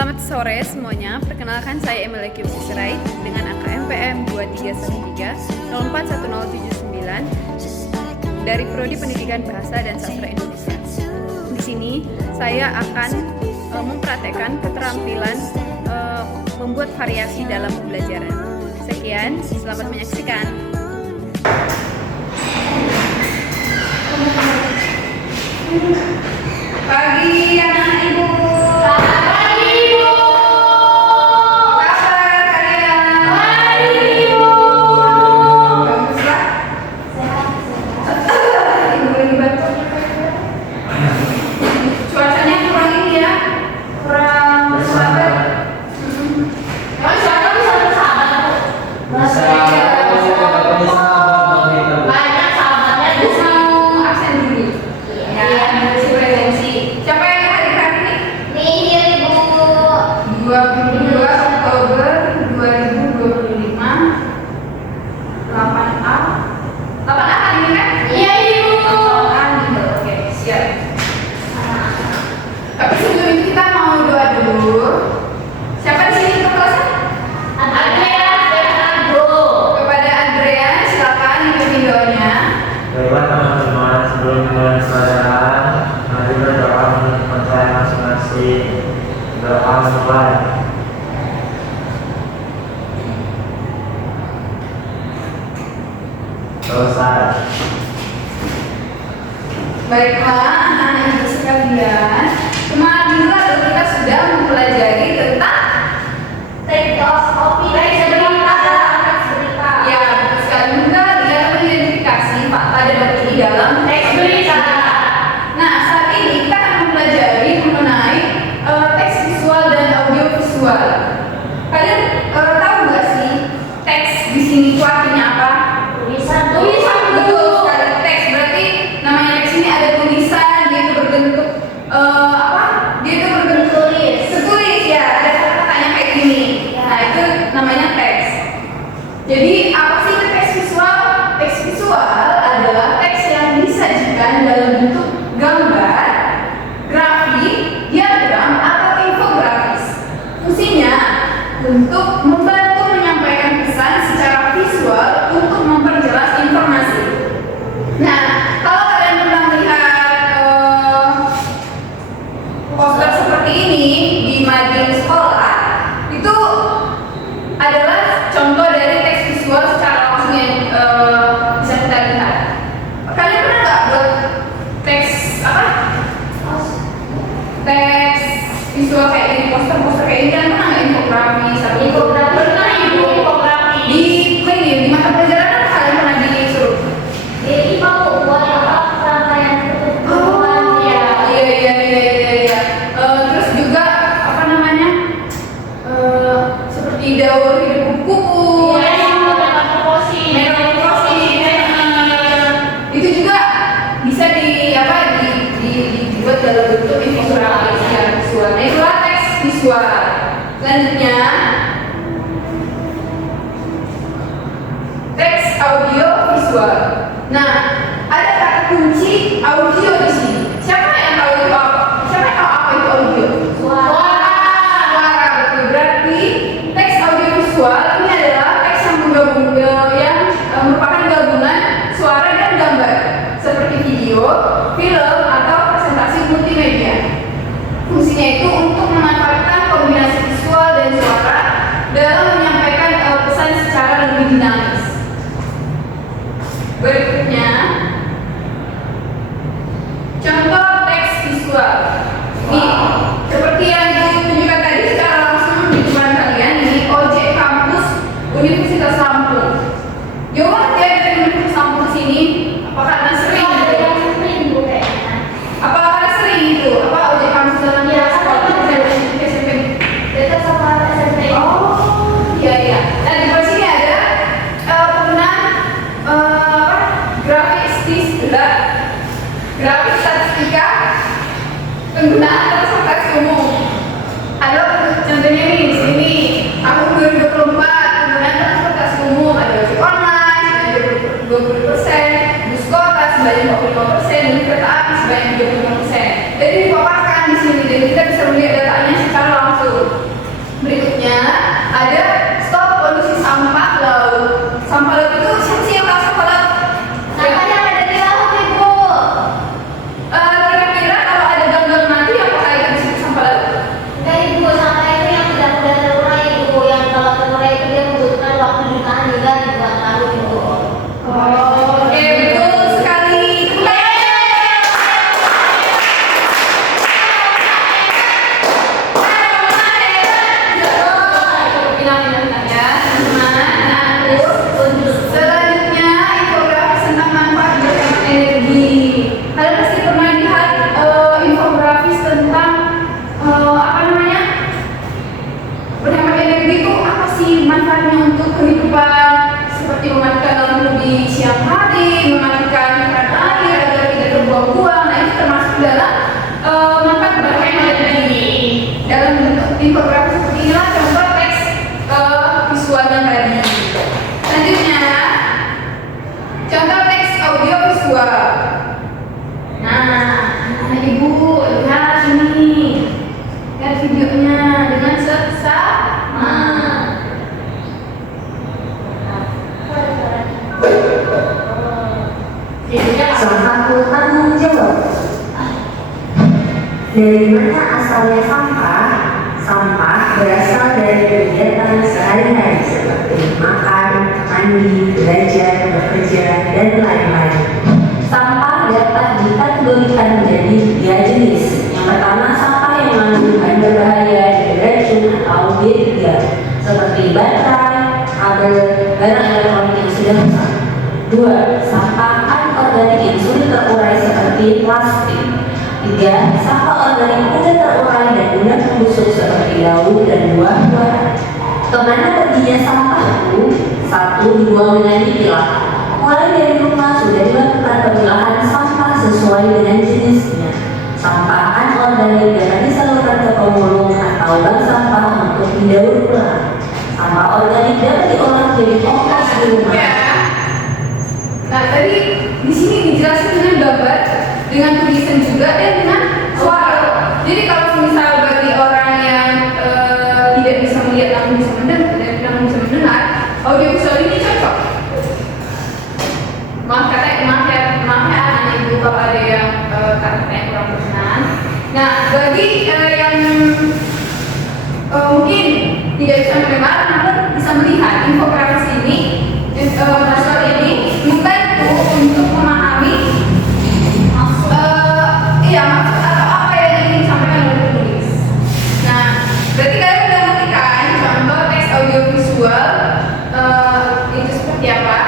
Selamat sore semuanya, perkenalkan saya Emilia Kyusi Sirait dengan angka MPM 2313 dari Prodi Pendidikan Bahasa dan Sastra Indonesia. Di sini saya akan mempraktekkan keterampilan membuat variasi dalam pembelajaran. Sekian, selamat menyaksikan. Pagi anak ibu. Baiklah anak-anak ibu sekalian, kemarin lalu kita sudah mempelajari tentang tektoskopi teks berita. Ya, betul sekali. Kita lihat mengidentifikasi fakta dan opini dalam teks berita. Nah, saat ini kita akan mempelajari mengenai teks visual dan audio visual. Kalian tahu nggak sih teks di sini itu artinya apa? Tulisan. Betul sekali. Teks berarti namanya teks ini ada tulisan, dia itu berbentuk Dia itu berbentuk tertulis ya. Ada kata-katanya kayak gini. Nah, itu namanya teks. Jadi apa sih itu teks visual? Teks visual adalah teks yang disajikan dalam bentuk gambar, grafik, diagram atau infografis. Fungsinya untuk membantu menyampaikan pesan secara visual untuk memperjelas informasi. Nah, kalau kalian pernah melihat poster seperti ini di mading sekolah, itu adalah contoh dari teks visual secara langsung yang bisa kita lihat. Kalian pernah nggak buat teks teks visual kayak ini, poster-poster kayak ini? Kalian pernah nggak infografis atau infografis? Pernah ibu, infografis di mata pelajaran kan kalian pernah disuruh? Jadi mau buat rangkaian pertemuan. Iya. Terus juga seperti daur hidup kupu. Itu juga bisa dibuat dalam bentuk infografis ya, visual. Nah, itulah teks visual. Selanjutnya teks audio visual. Nah, ada kata kunci audio di sini. Siapa yang tahu itu apa? Siapa yang tahu apa itu audio? Suara, betul. Berarti teks audio visual ini adalah teks yang merupakan gabungan suara dan gambar seperti video, film, atau presentasi multimedia. Fungsinya itu untuk memanfaatkan kombinasi visual dan suara dalam menyampaikan pesan secara lebih dinamis. Berikutnya, contoh teks visual. Ini seperti yang ditunjukkan tadi secara langsung di depan kalian, ini ojek kampus Universitas Lampung. Jawab ya dari Universitas Lampung sini. Apakah kalian sering? Apakah sering itu? Apa ojek kampus dalam sekolah? SMP. Dekat sama SMP. Oh, iya. Nah, di bawah sini ada penggunaan grafik statistika, penggunaan transportasi umum. Ada contohnya nih di sini tahun 2024 penggunaan transportasi umum ada ojek online sebanyak 20%, bus kota sebanyak 45%, dan kereta api sebanyak 35%. Jadi dipaparkan di sini dan kita bisa melihat datanya secara langsung. Dari mana asalnya sampah? Sampah berasal dari kegiatan sehari-hari seperti makan, mandi, belajar, bekerja, dan lain-lain. Sampah dapat dikategorikan menjadi 3 jenis. Yang pertama, sampah yang mengandung bahan berbahaya dan beracun atau B3, seperti baterai, kabel, barang elektronik yang sudah rusak. 2. Sampah anorganik yang sulit terurai seperti plastik. 3. Sampah organik mudah terurai dan mudah membusuk seperti daun dan buah-buahan. Kemana perginya sampah itu? 1. Dibuang dengan dipilah. Mulai dari rumah sudah dilakukan pemilahan sampah sesuai dengan jenisnya. Sampah anorganik dapat disalurkan ke pemulung atau bank sampah untuk didaur ulang. Sampah organik dapat diolah jadi kompos di rumah. Ya. Nah, tadi di sini dijelaskan dengan gambar, dengan tulisan juga, dan dengan suara. Jadi kalau misal bagi orang yang tidak bisa melihat namun bisa mendengar, namun bisa mendengar, audiovisual ini cocok. Maaf ya anak ibu kalau ada yang kata-katanya kurang berkenan. Nah, bagi yang mungkin tidak bisa mendengar namun bisa melihat, infografis ini, visual ini membantu untuk memahami maksud atau apa yang ingin disampaikan oleh penulis. Nah, berarti kalian sudah mengerti kan contoh teks audiovisual itu seperti apa?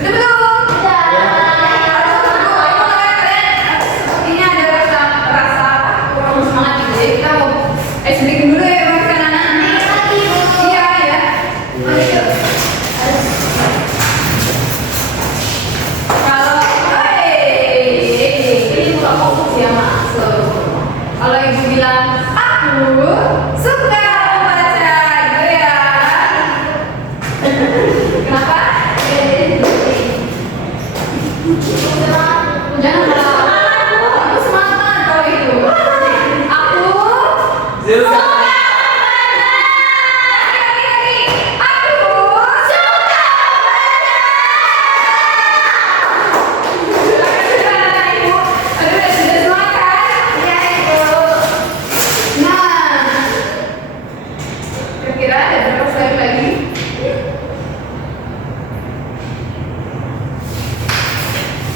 Betul belum? Sepertinya ada rasa kurang semangat gitu ya. Kita mau sedikit dulu ya bukan anak-anak. Iya ya. Kalau ini bukan fokus ya maksud. Kalau ibu bilang aku suka membaca, gitu ya. Kenapa? Jangan aku semangat kalau itu. Aku suka membaca. Aku suka kira-kira ada berapa slide lagi?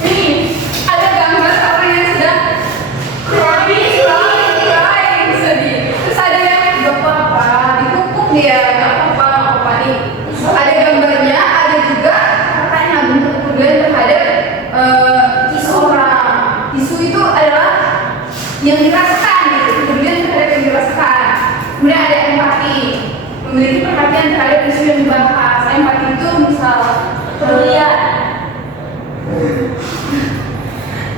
Ini ada gambar orang yang sedang crying, sedih. Terus ada yang gak apa-apa, dipupuk dia, gak apa-apa nih. Ada gambarnya, ada juga katanya bentuk kepedulian terhadap isu orang. Isu itu adalah yang dirasakan, gitu. Kepedulian terhadap yang dirasakan. Kemudian ada empati, memiliki perhatian terhadap isu yang dibahas. Empati itu misal kepedulian.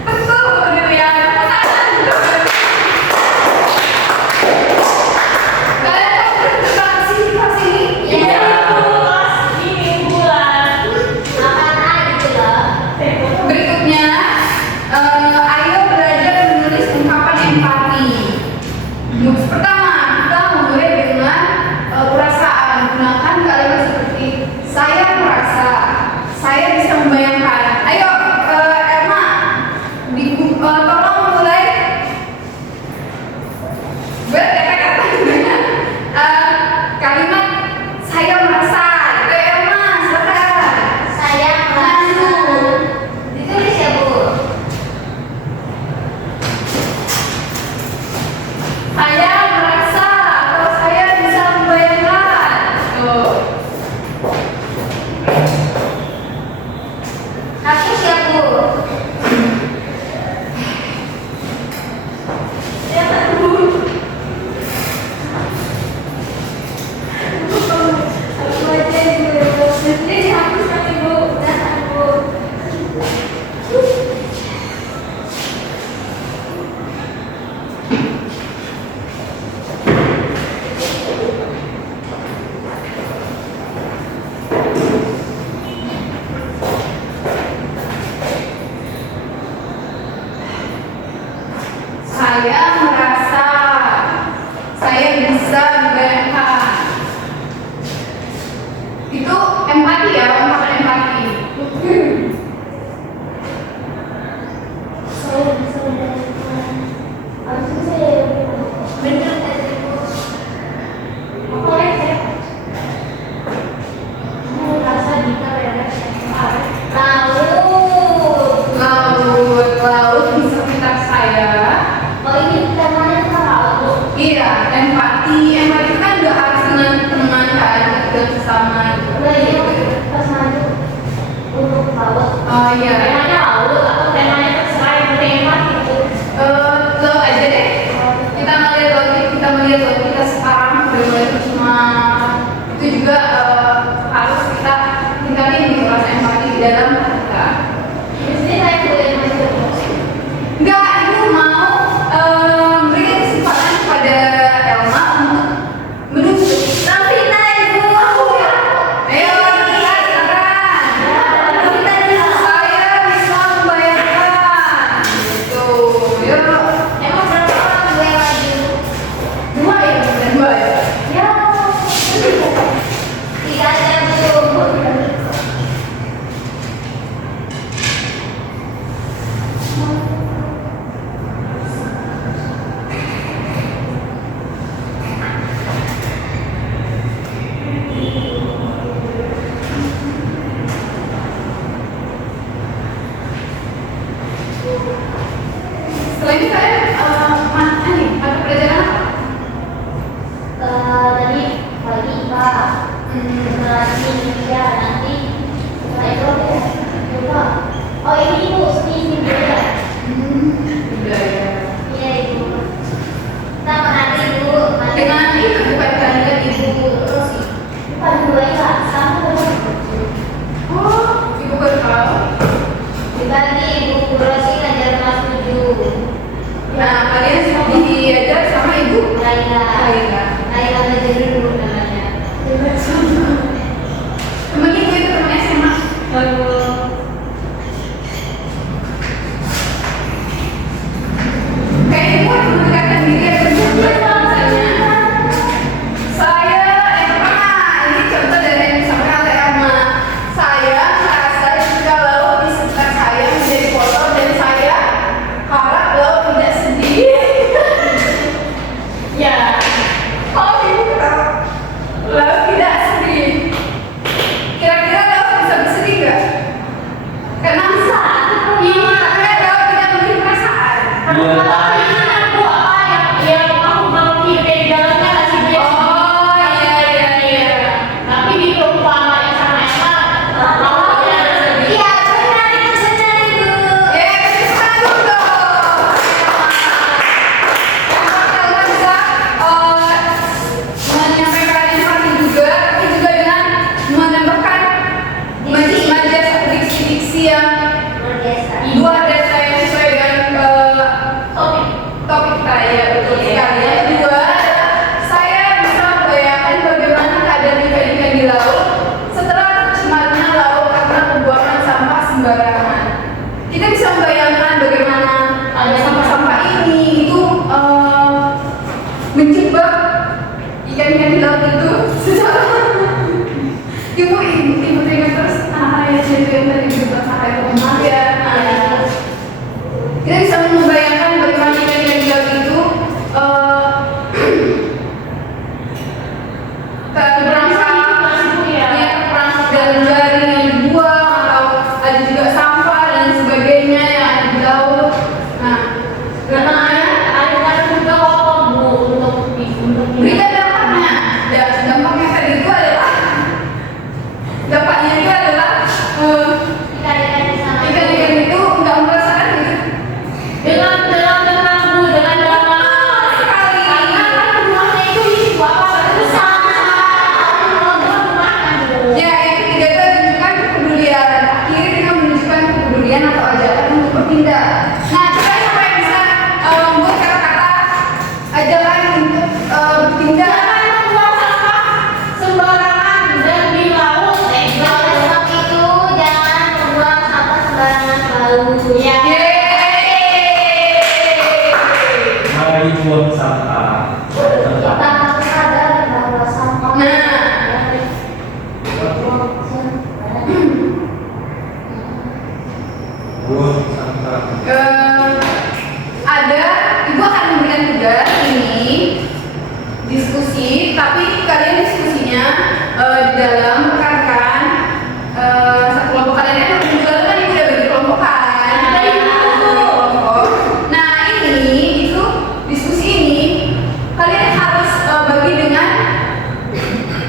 Betul, kepedulian. Kalian tahu tentang sini? Iya. Ini bulan. Makan aja lah. Berikutnya, ayo belajar menulis ungkapan empati. Pertama, kita memulai dengan perasaan. Gunakan kalimat seperti saya merasa, saya bisa membayangkan. Ayo, Emma, tolong mulai berkata-kata dengan kalimat saya merasa. Emma, silakan. Saya merasa. Ditulis ya, Bu. Saya merasa atau saya bisa membayangkan. Tuh. Aku siap, Bu. Aku aja dulu. Ini dihapus kan, Ibu. Jangan, Bu. Saya merasa, saya bisa membayangkan. Itu empati ya, ungkapan empati. Saya bisa membayangkan. Selain itu kalian mata pelajaran apa? Tadi pagi Pak, generasi Indonesia nanti setelah itu apa ya? Lupa. Oh ini Ibu, seni budaya. Budaya. Iya Ibu. Sama nanti Ibu. Dengan itu bukan kandidat Ibu Rosi. Bukan dua ya, sama Ibu. Oh, Ibu berkau. Dibagi Ibu Rosi ngajar kelas 7. Nah, kalian diajar sama Ibu Laila. Laila. Laila ngajar dulu namanya. Temen Ibu itu temen SMA. Kayak Ibu harus mendekatkan diri atau misalnya saya yang pertama, ini contoh dari yang disampaikan oleh Elma. Saya merasa jika laut di sekitar saya menjadi kotor dan saya harap laut tidak sedih. Ya, oh Ibu ketawa. Laut tidak sedih. Kira-kira laut bisa bersedih nggak? Karena iya, karena laut tidak memiliki perasaan. Oh iya. Iya, benar itu benar Ibu. Ya, kasih semangat dulu dong. Yang bisa menyampaikan empati juga, tapi juga dengan menambahkan diksi-diksi yang Luar biasa. luar biasa yang sesuai dengan topik kita ya, betul sekali. Yang kedua, saya bisa membayangkan bagaimana keadaan ikan-ikan di laut setelah tercemarnya laut karena pembuangan sampah sembarangan. Kita bisa membayangkan bagaimana sampah-sampah ini itu menjebak ikan-ikan di laut itu secara ibu teringat terus ayah saya itu yang tadi juga ayah rumah ya. Kita bisa membayangkan bagaimana ikan-ikan di laut itu terangsang dalam jaring yang dibuang atau ada juga sampah dan sebagainya yang ada di laut. Nah, berikan dampaknya. Dampaknya tadi itu adalah Ikan-ikan di sana. ikan-ikan itu nggak merasakan gitu. Ya, yang ketiga itu menunjukkan kepedulian. Akhirnya dengan menunjukkan kepedulian atau ajakan untuk bertindak. Nah, coba siapa yang bisa membuat kata-kata ajakan untuk bertindak? Sebab itu jangan membuang sampah sembarangan laut. Ya. Yeay. Mari buang sampah pada Kita tempat. harus sadar bahwa sampah Nah. Buang sampah. Ada, ibu akan memberikan tugas ini diskusi, tapi kalian diskusinya di dalam rekan-rekan satu kelompok kalian kan juga kan ibu udah bagi kelompok kan? Kelompok. Nah ini itu diskusi ini kalian harus bagi dengan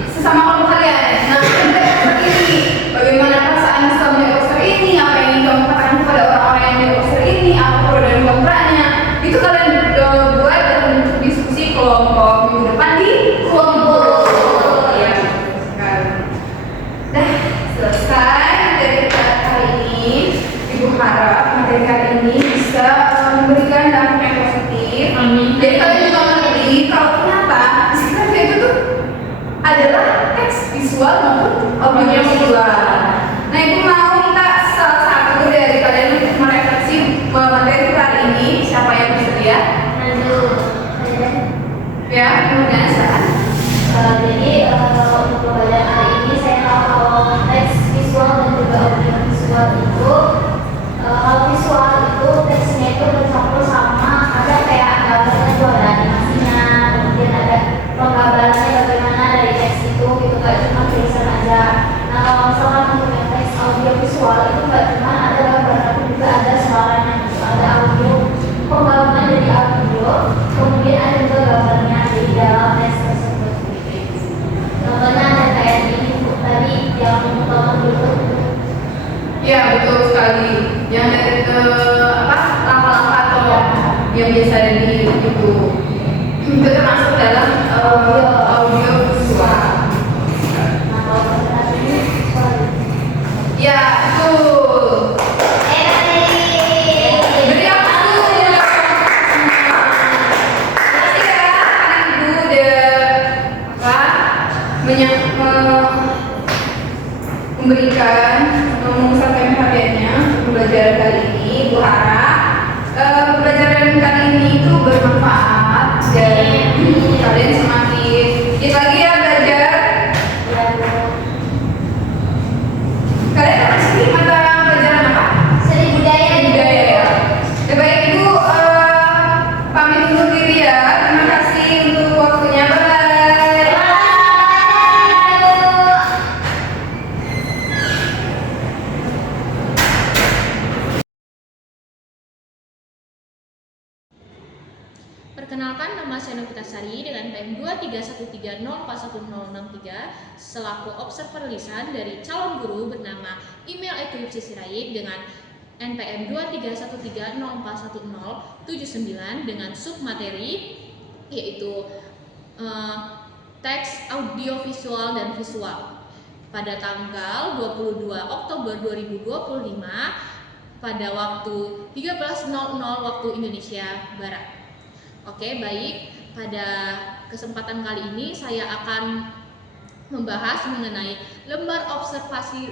sesama kelompok kalian. Nah seperti ini, bagaimana perasaan setelah melihat poster ini, apa yang ingin kamu katakan kepada orang-orang yang melihat poster ini, apa pro dan kontranya, itu kalian buat dalam bentuk diskusi kelompok minggu depan di kelompok. Ya, sekali. Nah, selesai materi kita kali ini. Ibu harap materi kali ini bisa memberikan dampak yang positif. Jadi kalian juga mengerti kalau ternyata di sekitar kita itu tuh adalah teks visual maupun audio visual. Nah, ibu mau minta salah satu dari kalian untuk merefleksi materi kita hari ini. Siapa yang bersedia? Ya, kemudian silakan. Jadi untuk pembelajaran hari ini saya tahu kalau teks visual dan juga audio visual itu kalau visual itu teksnya itu bercampur sama ada kayak gambarnya itu ada animasinya, kemudian ada penggambarannya bagaimana dari teks itu gitu, gak cuma tulisan aja. Nah kalau misalkan untuk yang teks audio visual itu gak cuma ada gambar tapi juga ada suaranya gitu, ada audio biasa ada di YouTube. Itu termasuk dalam audio visual. Nah, kalau presentasi ini visual. Ya, betul. Beri aku Pasti ya, anak ibu memberikan memusatkan perhatiannya untuk pembelajaran kali ini. Bu harap pembelajaran kali ini itu bermanfaat dan kalian semakin giat lagi ya belajar. Kalian apa sih mata pelajaran apa? Seni budaya. Budaya ya. Ya baik ibu, pamit undur diri ya. Terima kasih untuk waktunya. Bye. Perkenalkan, nama saya Novita Sari dengan NPM 23130411063 selaku observer lisan dari calon guru bernama Email Equipsi Sirait dengan NPM 23130411079 dengan submateri yaitu teks, audio, visual, dan visual pada tanggal 22 Oktober 2025 pada waktu 13.00 waktu Indonesia Barat. Oke, baik. Pada kesempatan kali ini saya akan membahas mengenai lembar observasi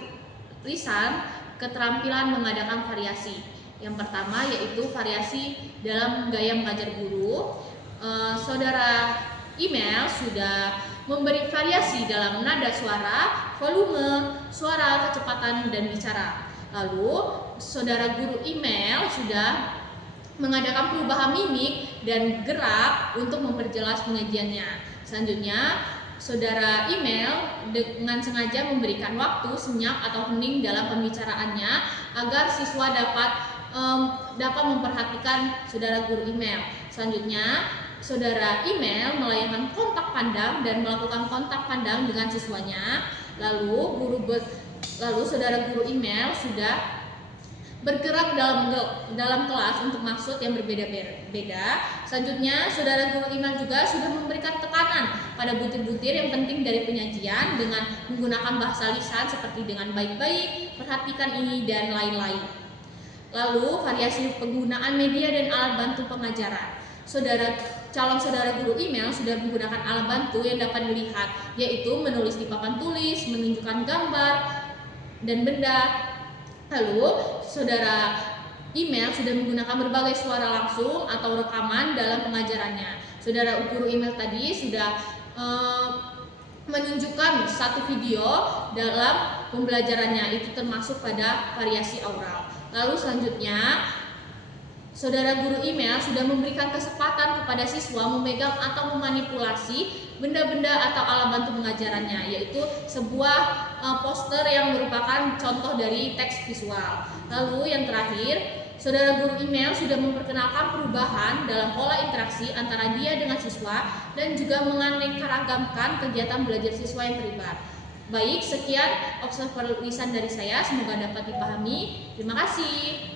lisan keterampilan mengadakan variasi. Yang pertama yaitu variasi dalam gaya mengajar guru. Saudara Email sudah memberi variasi dalam nada suara, volume, suara, kecepatan, dan bicara. Lalu, saudara guru Email sudah mengadakan perubahan mimik dan gerak untuk memperjelas pengajiannya. Selanjutnya, saudara Email dengan sengaja memberikan waktu senyap atau hening dalam pembicaraannya agar siswa dapat memperhatikan saudara guru Email. Selanjutnya, saudara Email melayangkan kontak pandang dan melakukan kontak pandang dengan siswanya. Lalu saudara guru Email sudah bergerak dalam kelas untuk maksud yang berbeda-beda. Selanjutnya, saudara guru Email juga sudah memberikan tekanan pada butir-butir yang penting dari penyajian dengan menggunakan bahasa lisan seperti dengan baik-baik, perhatikan ini, dan lain-lain. Lalu, variasi penggunaan media dan alat bantu pengajaran. Calon saudara guru Email sudah menggunakan alat bantu yang dapat dilihat, yaitu menulis di papan tulis, menunjukkan gambar, dan benda. Lalu, saudara Email sudah menggunakan berbagai suara langsung atau rekaman dalam pengajarannya. Saudara guru Email tadi sudah menunjukkan satu video dalam pembelajarannya, itu termasuk pada variasi aural. Lalu selanjutnya, saudara guru Email sudah memberikan kesempatan kepada siswa memegang atau memanipulasi benda-benda atau alat bantu pengajarannya, yaitu sebuah poster yang merupakan contoh dari teks visual. Lalu yang terakhir, saudara guru Email sudah memperkenalkan perubahan dalam pola interaksi antara dia dengan siswa dan juga menganeka-ragamkan kegiatan belajar siswa yang terlibat. Baik, sekian observer lisan dari saya, semoga dapat dipahami. Terima kasih.